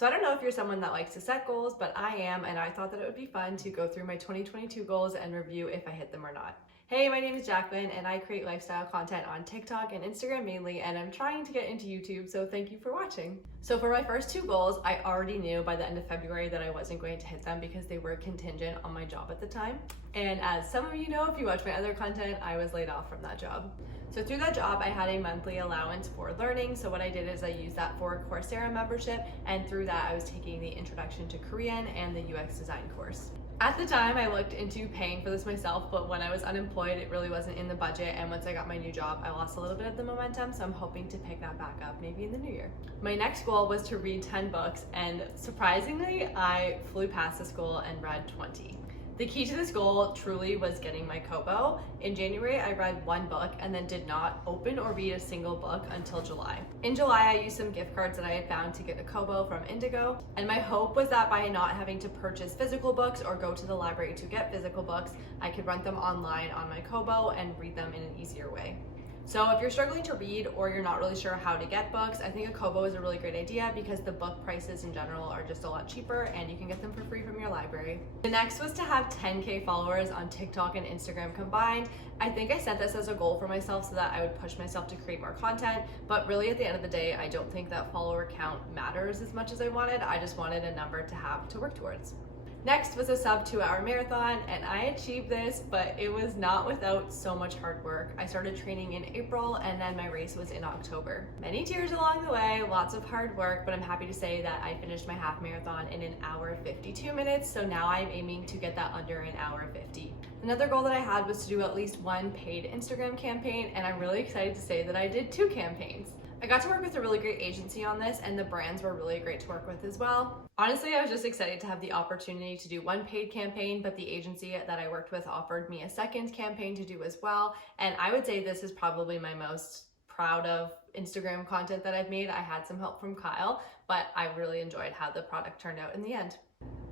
So I don't know if you're someone that likes to set goals, but I am, and I thought that it would be fun to go through my 2022 goals and review if I hit them or not. Hey, my name is Jacqueline, and I create lifestyle content on TikTok and Instagram mainly, and I'm trying to get into YouTube, so thank you for watching. So for my first two goals, I already knew by the end of February that I wasn't going to hit them because they were contingent on my job at the time. And as some of you know, if you watch my other content, I was laid off from that job. So through that job, I had a monthly allowance for learning. So what I did is I used that for a Coursera membership, and through that I was taking the Introduction to Korean and the UX Design course. At the time, I looked into paying for this myself, but when I was unemployed, it really wasn't in the budget, and once I got my new job, I lost a little bit of the momentum, so I'm hoping to pick that back up maybe in the new year. My next goal was to read 10 books, and surprisingly, I flew past this goal and read 20. The key to this goal truly was getting my Kobo. In January, I read one book and then did not open or read a single book until July. In July, I used some gift cards that I had found to get a Kobo from Indigo, and my hope was that by not having to purchase physical books or go to the library to get physical books, I could rent them online on my Kobo and read them in an easier way. So if you're struggling to read or you're not really sure how to get books, I think a Kobo is a really great idea because the book prices in general are just a lot cheaper and you can get them for free from your library. The next was to have 10K followers on TikTok and Instagram combined. I think I set this as a goal for myself so that I would push myself to create more content, but really at the end of the day, I don't think that follower count matters as much as I wanted. I just wanted a number to have to work towards. Next was a sub 2-hour marathon, and I achieved this, but it was not without so much hard work. I started training in April and then my race was in October. Many tears along the way, lots of hard work, but I'm happy to say that I finished my half marathon in 1 hour 52 minutes, so now I'm aiming to get that under 1 hour 50. Another goal that I had was to do at least one paid Instagram campaign, and I'm really excited to say that I did 2 campaigns. I got to work with a really great agency on this, and the brands were really great to work with as well. Honestly, I was just excited to have the opportunity to do one paid campaign, but the agency that I worked with offered me a second campaign to do as well. And I would say this is probably my most proud of Instagram content that I've made. I had some help from Kyle, but I really enjoyed how the product turned out in the end.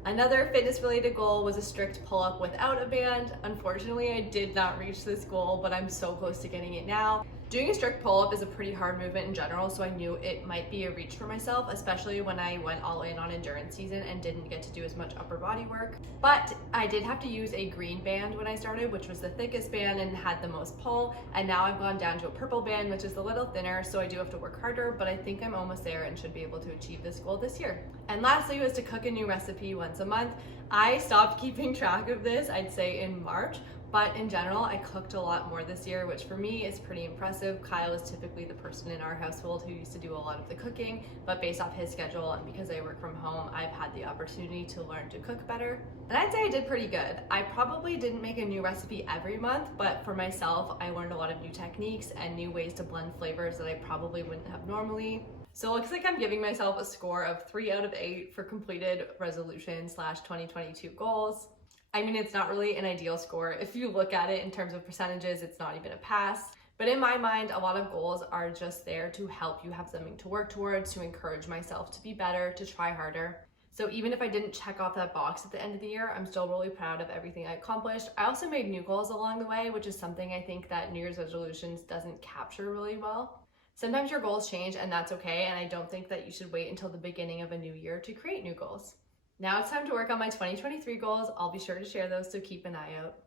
Another fitness related goal was a strict pull-up without a band. Unfortunately, I did not reach this goal, but I'm so close to getting it now. Doing a strict pull-up is a pretty hard movement in general, so I knew it might be a reach for myself, especially when I went all in on endurance season and didn't get to do as much upper body work. But I did have to use a green band when I started, which was the thickest band and had the most pull, and now I've gone down to a purple band, which is a little thinner, so I do have to work harder, but I think I'm almost there and should be able to achieve this goal this year. And lastly was to cook a new recipe once a month. I stopped keeping track of this, I'd say in March, but in general, I cooked a lot more this year, which for me is pretty impressive. Kyle is typically the person in our household who used to do a lot of the cooking, but based off his schedule and because I work from home, I've had the opportunity to learn to cook better. And I'd say I did pretty good. I probably didn't make a new recipe every month, but for myself, I learned a lot of new techniques and new ways to blend flavors that I probably wouldn't have normally. So it looks like I'm giving myself a score of 3 out of 8 for completed resolution / 2022 goals. I mean, it's not really an ideal score. If you look at it in terms of percentages, it's not even a pass. But in my mind, a lot of goals are just there to help you have something to work towards, to encourage myself to be better, to try harder. So even if I didn't check off that box at the end of the year, I'm still really proud of everything I accomplished. I also made new goals along the way, which is something I think that New Year's resolutions doesn't capture really well. Sometimes your goals change and that's okay, and I don't think that you should wait until the beginning of a new year to create new goals. Now it's time to work on my 2023 goals. I'll be sure to share those, so keep an eye out.